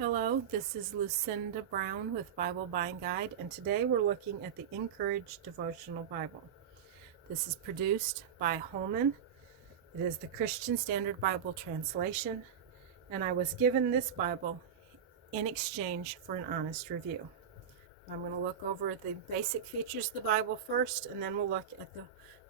Hello, this is Lucinda Brown with Bible Buying Guide, and today we're looking at the Incourage Devotional Bible. This is produced by Holman. It is the Christian Standard Bible translation, and I was given this Bible in exchange for an honest review. I'm going to look over the basic features of the Bible first, and then we'll look at the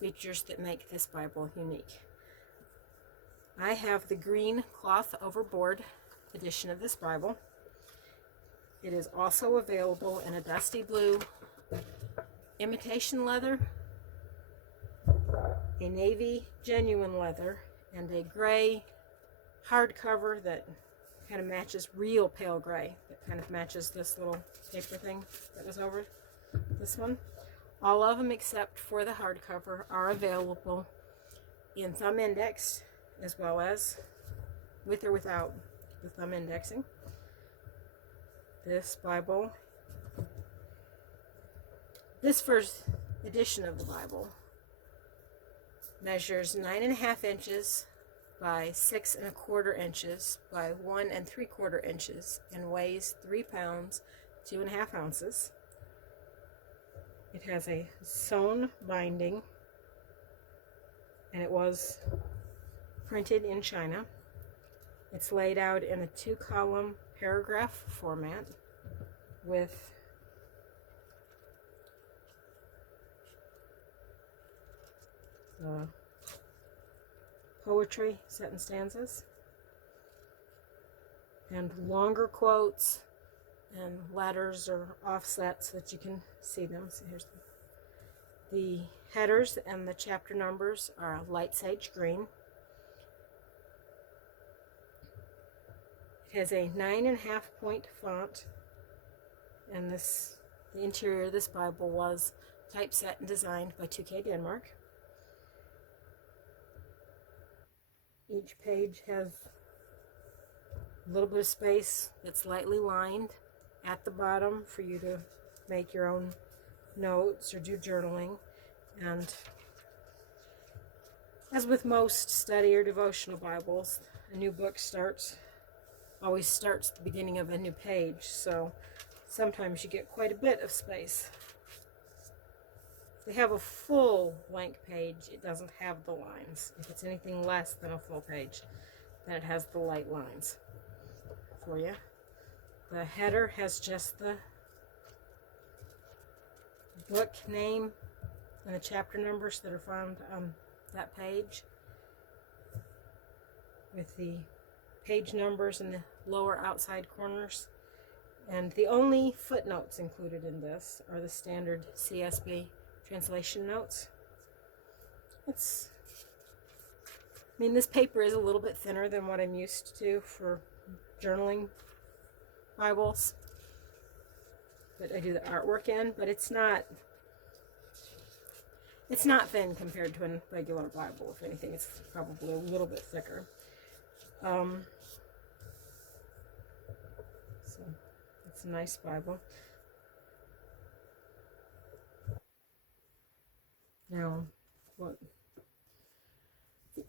features that make this Bible unique. I have the green cloth overboard edition of this Bible. It is also available in a dusty blue imitation leather, a navy genuine leather, and a gray hardcover that kind of matches real pale gray. That kind of matches this little paper thing that was over this one. All of them except for the hardcover are available in thumb indexed, as well as with or without the thumb indexing. This Bible, this first edition of the Bible, measures 9.5 inches by 6.25 inches by 1 3/4 inches and weighs 3 pounds, 2.5 ounces. It has a sewn binding, and it was printed in China. It's laid out in a 2-column paragraph format with poetry set in stanzas and longer quotes and letters or offsets so that you can see them. So here's the headers, and the chapter numbers are light sage green. It has a 9.5 point font, and the interior of this Bible was typeset and designed by 2K Denmark. Each page has a little bit of space that's lightly lined at the bottom for you to make your own notes or do journaling. And as with most study or devotional Bibles, a new book always starts at the beginning of a new page, so sometimes you get quite a bit of space. If they have a full blank page, it doesn't have the lines. If it's anything less than a full page, then it has the light lines for you. The header has just the book name and the chapter numbers that are found on that page, with the page numbers in the lower outside corners. And the only footnotes included in this are the standard CSB translation notes. This paper is a little bit thinner than what I'm used to for journaling Bibles that I do the artwork in, but it's not thin compared to a regular Bible. If anything, it's probably a little bit thicker. So it's a nice Bible. Now, the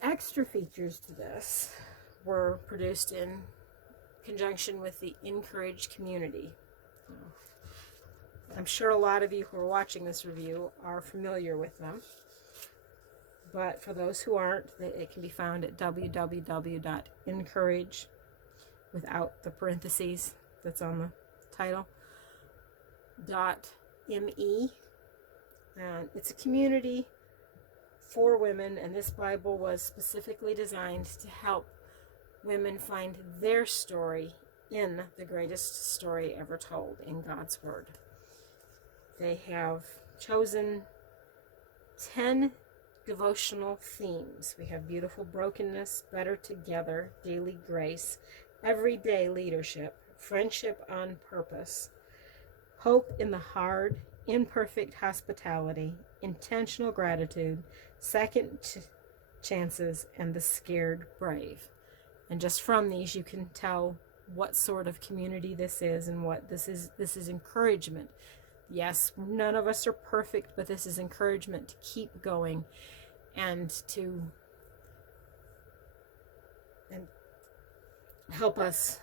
extra features to this were produced in conjunction with the Incourage community. I'm sure a lot of you who are watching this review are familiar with them, but for those who aren't, it can be found at www.incourage, without the parentheses that's on the title, .me. And it's a community for women, and this Bible was specifically designed to help women find their story in the greatest story ever told in God's Word. They have chosen 10 devotional themes. We have beautiful brokenness, better together, daily grace, everyday leadership, friendship on purpose, hope in the hard, imperfect hospitality, intentional gratitude, second chances, and the scared brave. And just from these you can tell what sort of community this is and what this is. This is encouragement. Yes, none of us are perfect, but this is encouragement to keep going and to help us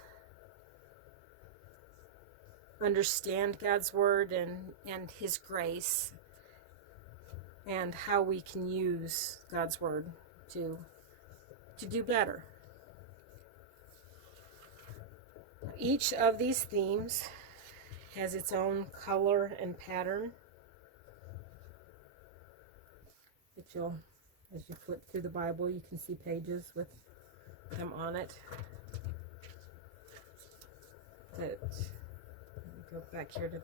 understand God's Word and His grace, and how we can use God's Word to do better. Each of these themes has its own color and pattern that as you flip through the Bible, you can see pages with them on it. That, go back here to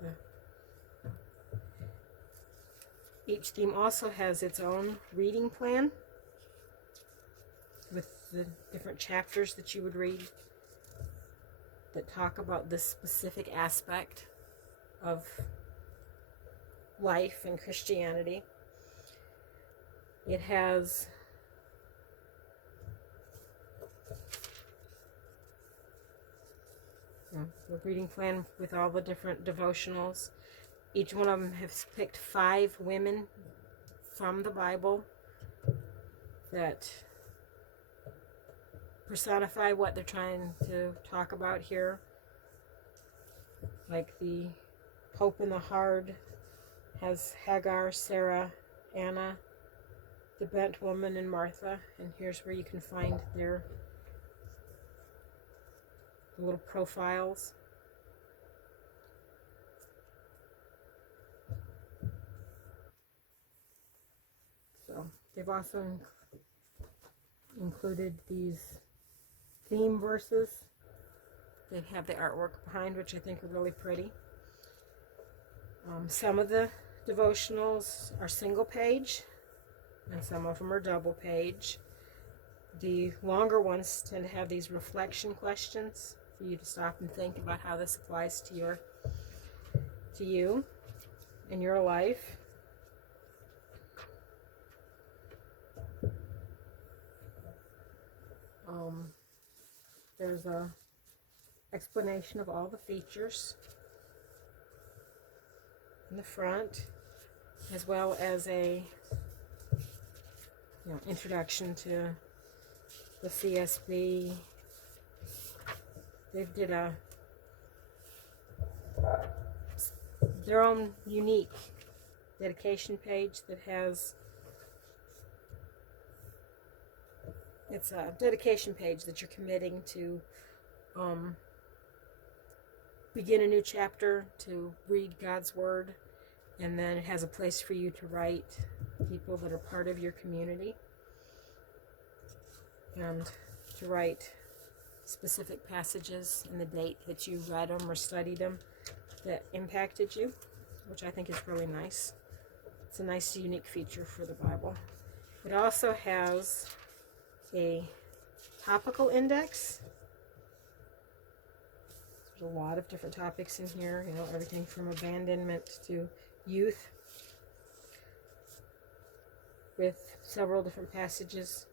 each theme also has its own reading plan with the different chapters that you would read that talk about this specific aspect of life and Christianity. It has the reading plan with all the different devotionals. Each one of them has picked 5 women from the Bible that personify what they're trying to talk about here. Like the Hope in the Hard has Hagar, Sarah, Anna, the Bent Woman, and Martha. And here's where you can find their little profiles. So they've also included these theme verses. They have the artwork behind, which I think are really pretty. Some of the devotionals are single page, and some of them are double page. The longer ones tend to have these reflection questions for you to stop and think about how this applies to you in your life. There's a explanation of all the features in the front, as well as a introduction to the CSB. They did their own unique dedication page that has, it's a dedication page that you're committing to begin a new chapter, to read God's Word, and then it has a place for you to write people that are part of your community, and to write specific passages and the date that you read them or studied them that impacted you, which I think is really nice. It's a nice, unique feature for the Bible. It also has a topical index. There's a lot of different topics in here, everything from abandonment to youth, with several different passages,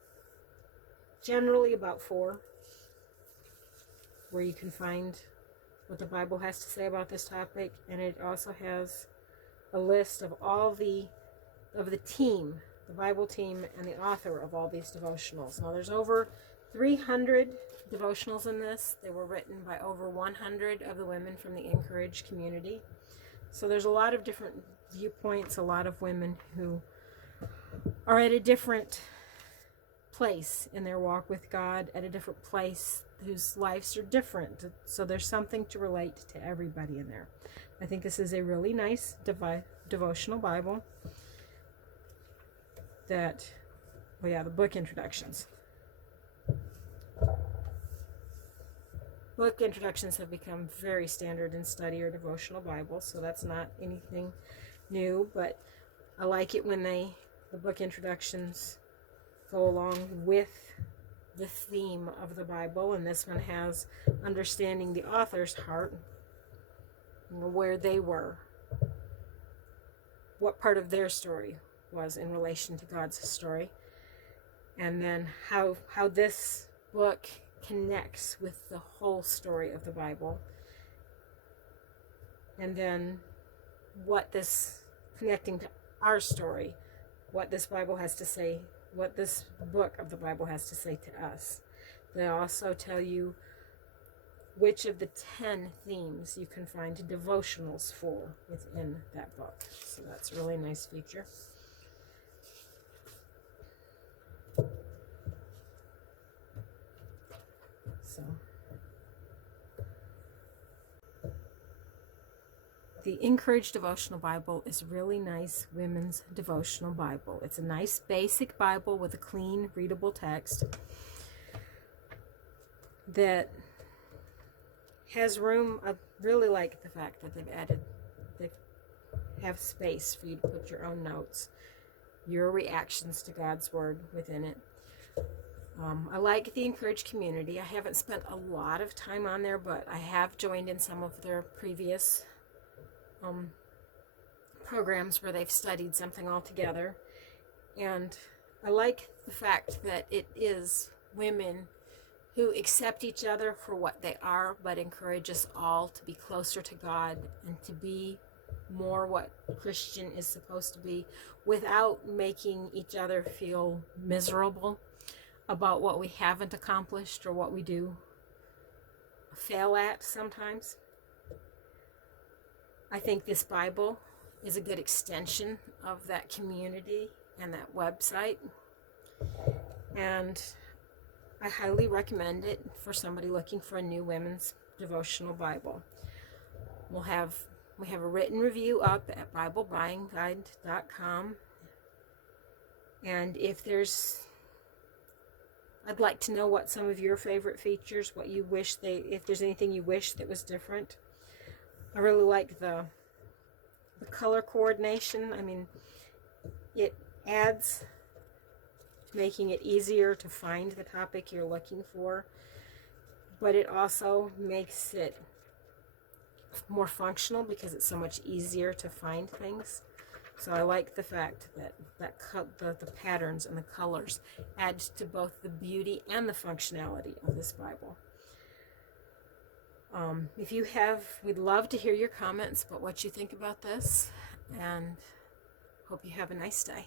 generally about 4, where you can find what the Bible has to say about this topic. And it also has a list of all the team, the Bible team, and the author of all these devotionals. Now there's over 300 devotionals in this. They were written by over 100 of the women from the Incourage community. So there's a lot of different viewpoints, a lot of women who are at a different place in their walk with God, at a different place, whose lives are different. So there's something to relate to everybody in there. I think this is a really nice devotional Bible that, the book introductions. Book introductions have become very standard in study or devotional Bibles, so that's not anything new, but I like it when the book introductions go along with the theme of the Bible. And this one has understanding the author's heart, where they were, what part of their story was in relation to God's story, and then how this book connects with the whole story of the Bible, and then what this connecting to our story, what this Bible has to say, what this book of the Bible has to say to us. They also tell you which of the 10 themes you can find devotionals for within that book. So that's a really nice feature. So the Encourage Devotional Bible is a really nice women's devotional Bible. It's a nice basic Bible with a clean, readable text that has room. I really like the fact that they have space for you to put your own notes, your reactions to God's Word within it. I like the Encourage community. I haven't spent a lot of time on there, but I have joined in some of their previous programs where they've studied something all together. And I like the fact that it is women who accept each other for what they are, but encourage us all to be closer to God and to be more what Christian is supposed to be, without making each other feel miserable about what we haven't accomplished or what we do fail at sometimes. I think this Bible is a good extension of that community and that website, and I highly recommend it for somebody looking for a new women's devotional Bible. We have a written review up at BibleBuyingGuide.com, and I'd like to know what some of your favorite features, what you wish if there's anything you wish that was different. I really like the color coordination. I mean, it adds to making it easier to find the topic you're looking for, but it also makes it more functional because it's so much easier to find things. So I like the fact that the patterns and the colors add to both the beauty and the functionality of this Bible. We'd love to hear your comments about what you think about this, and hope you have a nice day.